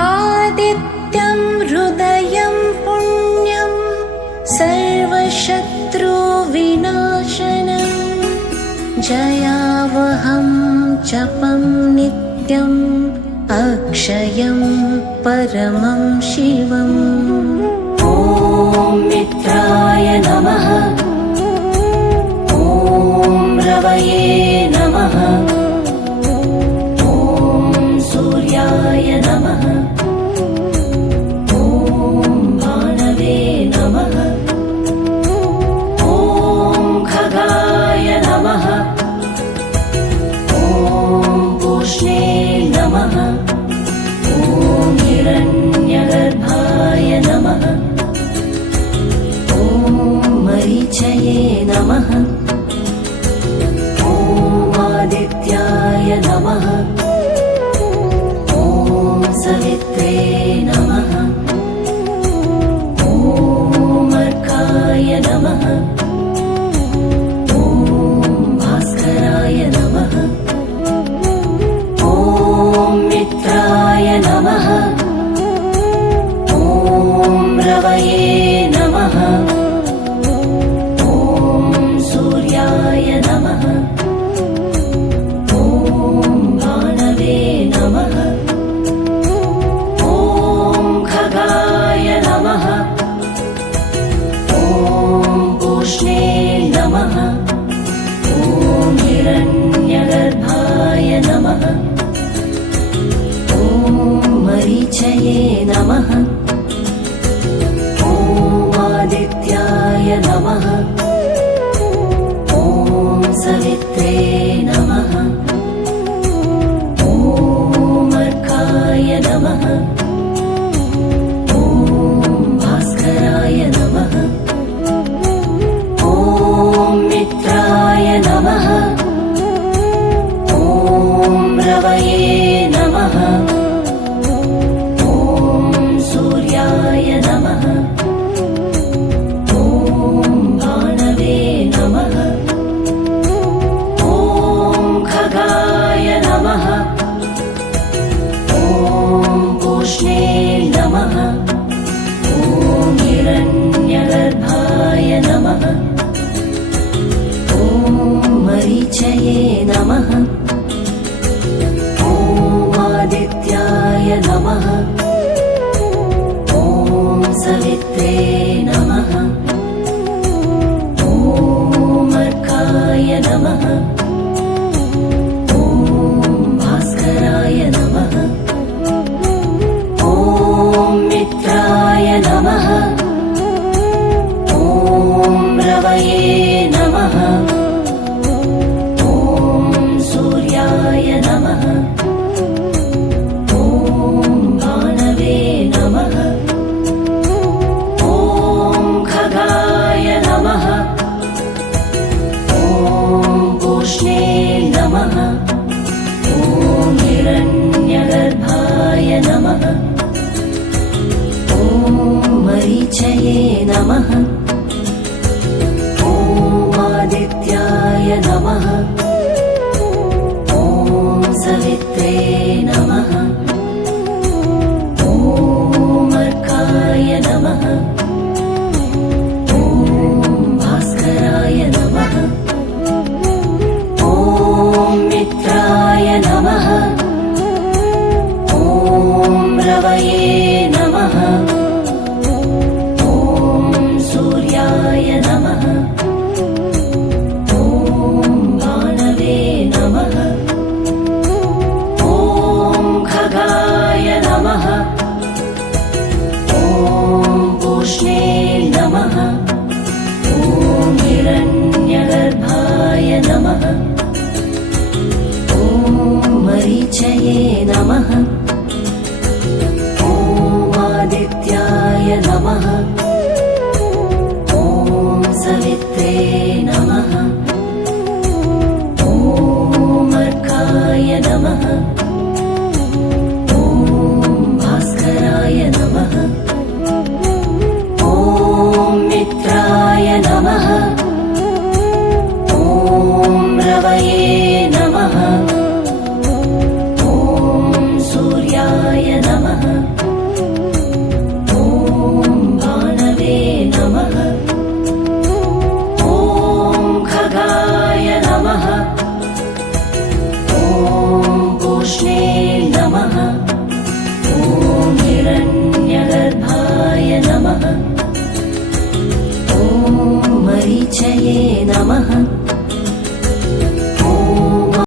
आदित्यं हृदयं पुण्यं सर्वशत्रुविनाशनं जयावहं जपं नित्यम् अक्षयं परमं शिवम्। ॐ मित्राय नमः। ॐ रवये नमः। ॐ सूर्याय नमः। ॐ भानवे नमः। ॐ खगाय नमः। ॐ पूष्णे नमः। ॐ हिरण्यगर्भाय नमः। ॐ मरीचये नमः। ॐ आदित्याय नमः। ॐ सवित्रे नमः। ॐ अर्काय नमः। ॐ भास्कराय नमः। ॐ मित्राय नमः। ॐ रवये नमः। ॐ सूर्याय नमः। ॐ भानवे नमः। ॐ खगाय नमः। ॐ पूष्णे नमः। ॐ हिरण्यगर्भाय नमः। ॐ मरीचये नमः। ॐ आदित्याय नमः। ॐ सवित्रे नमः। ॐ अर्काय नमः। ॐ भास्कराय नमः। ॐ मित्राय नमः। ॐ रवये नमः। ॐ सूर्याय नमः। ॐ भानवे नमः। ॐ खगाय नमः। ॐ पूष्णे नमः। ॐ हिरण्यगर्भाय नमः। ॐ मरीचये नमः। ॐ आदित्याय नमः। ॐ सवित्रे नमः। ॐ अर्काय नमः। ॐ भास्कराय नमः। ॐ मित्राय नमः। ॐ रवये नमः। ॐ सूर्याय नमः। ॐ भानवे नमः। ॐ खगाय नमः। ॐ पूष्णे नमः। ॐ हिरण्यगर्भाय नमः। ॐ मरीचये नमः। ॐ आदित्याय नमः। ॐ सवित्रे नमः। ॐ अर्काय नमः। ॐ भास्कराय नमः। ॐ मित्राय नमः। ॐ रवये नमः। ॐ सूर्याय नमः। ॐ भानवे नमः। ॐ खगाय नमः। ॐ पूष्णे नमः। ॐ हिरण्यगर्भाय नमः। ॐ मरीचये नमः। ॐ आदित्याय नमः। ॐ सवित्रे नमः। ॐ अर्काय नमः। ॐ भास्कराय नमः। ॐ मित्राय नमः। ॐ रवये नमः ॐ मरीचये नमः